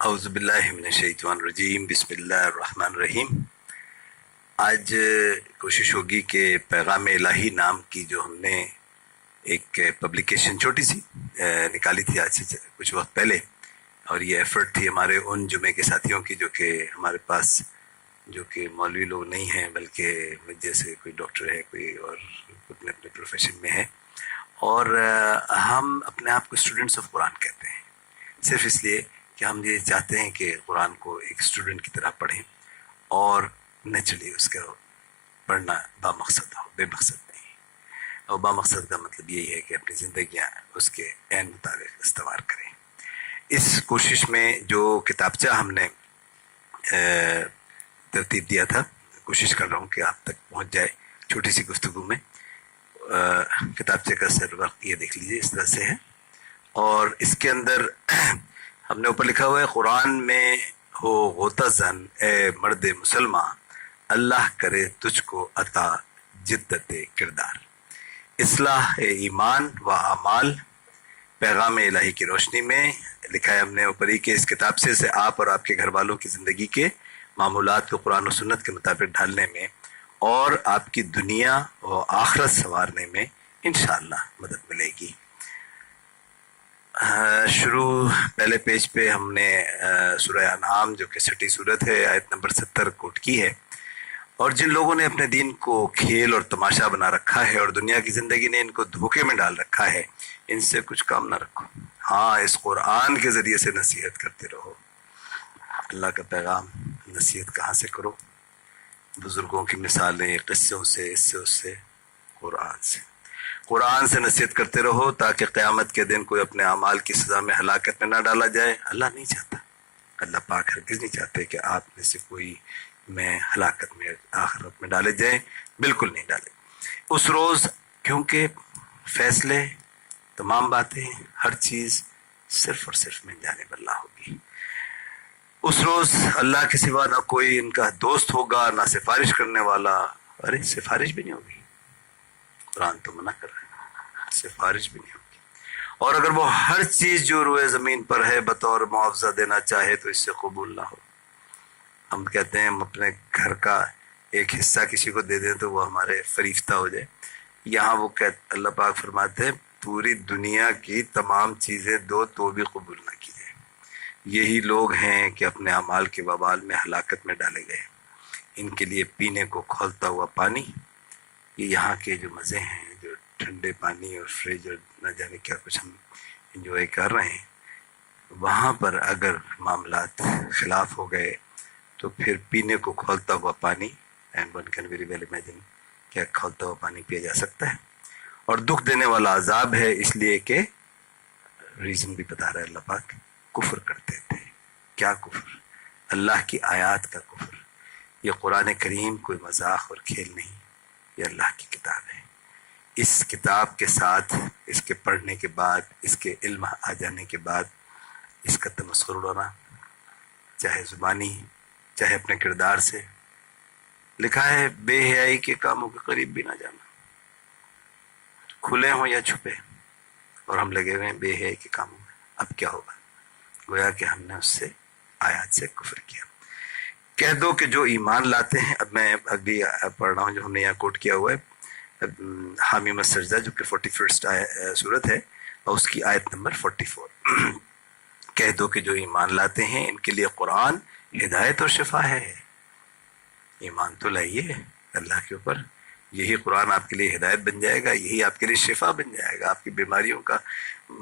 اعوذ باللہ من الشیطان الرجیم بسم اللہ الرحمن الرحیم۔ آج کوشش ہوگی کہ پیغام الہی نام کی جو ہم نے ایک پبلیکیشن چھوٹی سی نکالی تھی آج سے کچھ وقت پہلے، اور یہ ایفرٹ تھی ہمارے ان جمعے کے ساتھیوں کی جو کہ ہمارے پاس جو کہ مولوی لوگ نہیں ہیں بلکہ مجھ جیسے کوئی ڈاکٹر ہے، کوئی اور اپنے اپنے پروفیشن میں ہے، اور ہم اپنے آپ کو اسٹوڈنٹس آف قرآن کہتے ہیں صرف اس لیے کہ ہم یہ چاہتے ہیں کہ قرآن کو ایک اسٹوڈنٹ کی طرح پڑھیں اور نیچرلی اس کا پڑھنا با مقصد ہو، بے مقصد نہیں۔ اور با مقصد کا مطلب یہی ہے کہ اپنی زندگیاں اس کے عین مطابق استوار کریں۔ اس کوشش میں جو کتابچہ ہم نے ترتیب دیا تھا، کوشش کر رہا ہوں کہ آپ تک پہنچ جائے چھوٹی سی گفتگو میں۔ کتابچے کا سرورق یہ دیکھ لیجیے اس طرح سے ہے، اور اس کے اندر ہم نے اوپر لکھا ہوا ہے قرآن میں ہو غوطہ زن اے مرد مسلمان، اللہ کرے تجھ کو عطا جدت کردار، اصلاح ایمان و اعمال پیغام الہی کی روشنی میں۔ لکھا ہے ہم نے اوپر ہی کہ اس کتاب سے آپ اور آپ کے گھر والوں کی زندگی کے معمولات کو قرآن و سنت کے مطابق ڈھالنے میں اور آپ کی دنیا و آخرت سنوارنے میں انشاءاللہ مدد ملے گی۔ شروع پہلے پیج پہ ہم نے سورہ انعام جو کہ 60 صورت ہے، آیت نمبر 70 کوٹ کی ہے۔ اور جن لوگوں نے اپنے دین کو کھیل اور تماشا بنا رکھا ہے اور دنیا کی زندگی نے ان کو دھوکے میں ڈال رکھا ہے، ان سے کچھ کام نہ رکھو، ہاں اس قرآن کے ذریعے سے نصیحت کرتے رہو۔ اللہ کا پیغام نصیحت کہاں سے کرو؟ بزرگوں کی مثالیں، قصوں سے، اس سے اس سے، قرآن سے نصیحت کرتے رہو تاکہ قیامت کے دن کوئی اپنے اعمال کی سزا میں ہلاکت میں نہ ڈالا جائے۔ اللہ نہیں چاہتا، اللہ پاک ہرگز نہیں چاہتے کہ آپ میں سے کوئی میں ہلاکت میں آخرت میں ڈالے جائیں، بالکل نہیں ڈالے اس روز، کیونکہ فیصلے، تمام باتیں، ہر چیز صرف اور صرف من جانب اللہ ہوگی۔ اس روز اللہ کے سوا نہ کوئی ان کا دوست ہوگا، نہ سفارش کرنے والا۔ ارے سفارش بھی نہیں ہوگی، قرآن تو منع کر رہا ہے، سفارش بھی نہیں ہوگی۔ اور اگر وہ ہر چیز جو روئے زمین پر ہے بطور معاوضہ دینا چاہے تو اس سے قبول نہ ہو۔ ہم کہتے ہیں ہم اپنے گھر کا ایک حصہ کسی کو دے دیں تو وہ ہمارے فریفتہ ہو جائے، یہاں وہ اللہ پاک فرماتے ہیں پوری دنیا کی تمام چیزیں دو تو بھی قبول نہ کی جائے۔ یہی لوگ ہیں کہ اپنے اعمال کے وبال میں ہلاکت میں ڈالے گئے۔ ان کے لیے پینے کو کھولتا ہوا پانی، یہ یہاں کے جو مزے ہیں، جو ٹھنڈے پانی اور فریج اور نہ جانے کیا کچھ ہم انجوائے کر رہے ہیں، وہاں پر اگر معاملات خلاف ہو گئے تو پھر پینے کو کھولتا ہوا پانی، and one can very well imagine کیا کھولتا ہوا پانی پیا جا سکتا ہے، اور دکھ دینے والا عذاب ہے، اس لیے کہ ریزن بھی بتا رہا ہے اللہ پاک، کفر کرتے تھے۔ کیا کفر؟ اللہ کی آیات کا کفر۔ یہ قرآن کریم کوئی مذاق اور کھیل نہیں، یہ اللہ کی کتاب ہے۔ اس کتاب کے ساتھ، اس کے پڑھنے کے بعد، اس کے علم آ جانے کے بعد اس کا تمسخر اڑانا، چاہے زبانی چاہے اپنے کردار سے۔ لکھا ہے بے حیائی کے کاموں کے قریب بھی نہ جانا، کھلے ہوں یا چھپے، اور ہم لگے ہوئے ہیں بے حیائی کے کاموں میں۔ اب کیا ہوگا؟ گویا کہ ہم نے اس سے آیات سے کفر کیا۔ کہہ دو کہ جو ایمان لاتے ہیں، اب میں اگلی پڑھ رہا ہوں جو ہم نے یہاں کوٹ کیا ہوا ہے، حامیم السجدہ جو کہ 41 صورت ہے، اور اس کی آیت نمبر 44۔ کہہ دو کہ جو ایمان لاتے ہیں ان کے لیے قرآن ہدایت اور شفا ہے۔ ایمان تو لائیے اللہ کے اوپر، یہی قرآن آپ کے لیے ہدایت بن جائے گا، یہی آپ کے لیے شفا بن جائے گا، آپ کی بیماریوں کا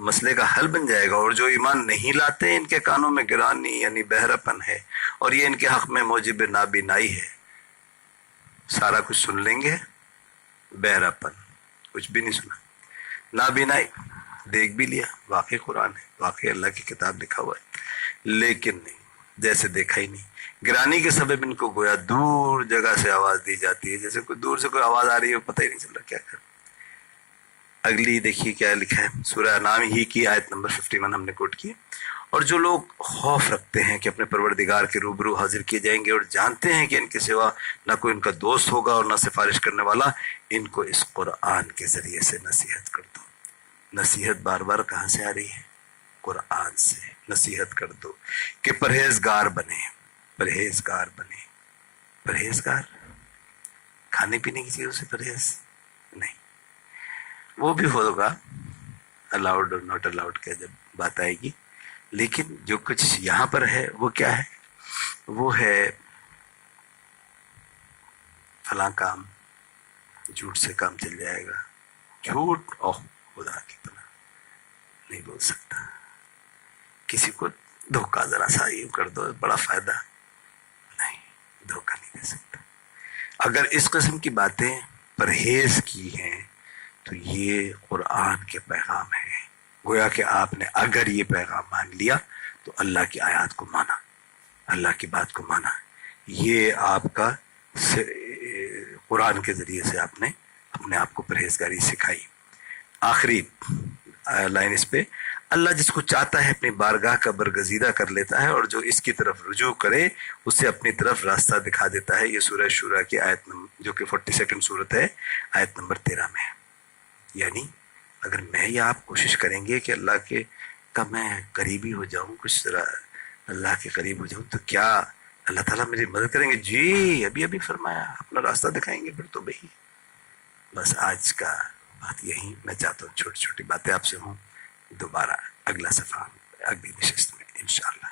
مسئلے کا حل بن جائے گا۔ اور جو ایمان نہیں لاتے ان کے کانوں میں گرانی یعنی بہراپن ہے، اور یہ ان کے حق میں موجب نابینائی ہے۔ سارا کچھ سن لیں گے، بہراپن کچھ بھی نہیں سنا، نابینائی دیکھ بھی لیا، واقعی قرآن ہے، واقعی اللہ کی کتاب لکھا ہوا ہے، لیکن نہیں، جیسے دیکھا ہی نہیں۔ گرانی کے سبب ان کو گویا دور جگہ سے آواز دی جاتی ہے، جیسے کوئی دور سے کوئی آواز آ رہی ہے، پتہ ہی نہیں چل رہا کیا کر۔ اگلی دیکھیے کیا لکھا ہے، سورہ انعام ہی کی آیت نمبر 51 ہم نے کوٹ کی۔ اور جو لوگ خوف رکھتے ہیں کہ اپنے پروردگار کے روبرو حاضر کیے جائیں گے اور جانتے ہیں کہ ان کے سوا نہ کوئی ان کا دوست ہوگا اور نہ سفارش کرنے والا، ان کو اس قرآن کے ذریعے سے نصیحت کر دو۔ نصیحت بار بار کہاں سے آ رہی ہے؟ قرآن سے نصیحت کر دو کہ پرہیزگار بنے، پرہیزگار بنے۔ پرہیزگار کھانے پینے کی چیزوں سے پرہیز نہیں، وہ بھی ہوگا الاؤڈ اور ناٹ الاؤڈ کا جب بات آئے گی، لیکن جو کچھ یہاں پر ہے وہ کیا ہے؟ وہ ہے فلاں کام جھوٹ سے کام چل جائے گا۔ جھوٹ اوہ خدا کی پناہ نہیں بول سکتا، کسی کو دھوکہ ذرا سا یوں کر دو بڑا فائدہ، نہیں، دھوکہ نہیں دے سکتا۔ اگر اس قسم کی باتیں پرہیز کی ہیں تو یہ قرآن کے پیغام ہے، گویا کہ آپ نے اگر یہ پیغام مان لیا تو اللہ کی آیات کو مانا، اللہ کی بات کو مانا، یہ آپ کا قرآن کے ذریعے سے آپ نے اپنے آپ کو پرہیزگاری سکھائی۔ آخری لائن اس پہ، اللہ جس کو چاہتا ہے اپنی بارگاہ کا برگزیدہ کر لیتا ہے، اور جو اس کی طرف رجوع کرے اسے اپنی طرف راستہ دکھا دیتا ہے۔ یہ سورہ شورى کی آیت جو کہ 42 سورت ہے، آیت نمبر 13 میں ہے۔ یعنی اگر میں یا آپ کوشش کریں گے کہ اللہ کے کا میں قریبی ہو جاؤں، کچھ طرح اللہ کے قریب ہو جاؤں، تو کیا اللہ تعالیٰ میری مدد کریں گے؟ جی، ابھی فرمایا اپنا راستہ دکھائیں گے پھر تو بھائی۔ بس آج کا بات یہی، میں چاہتا ہوں چھوٹی چھوٹی باتیں آپ سے ہوں، دوبارہ اگلا صفحہ اگلی نشست میں انشاءاللہ۔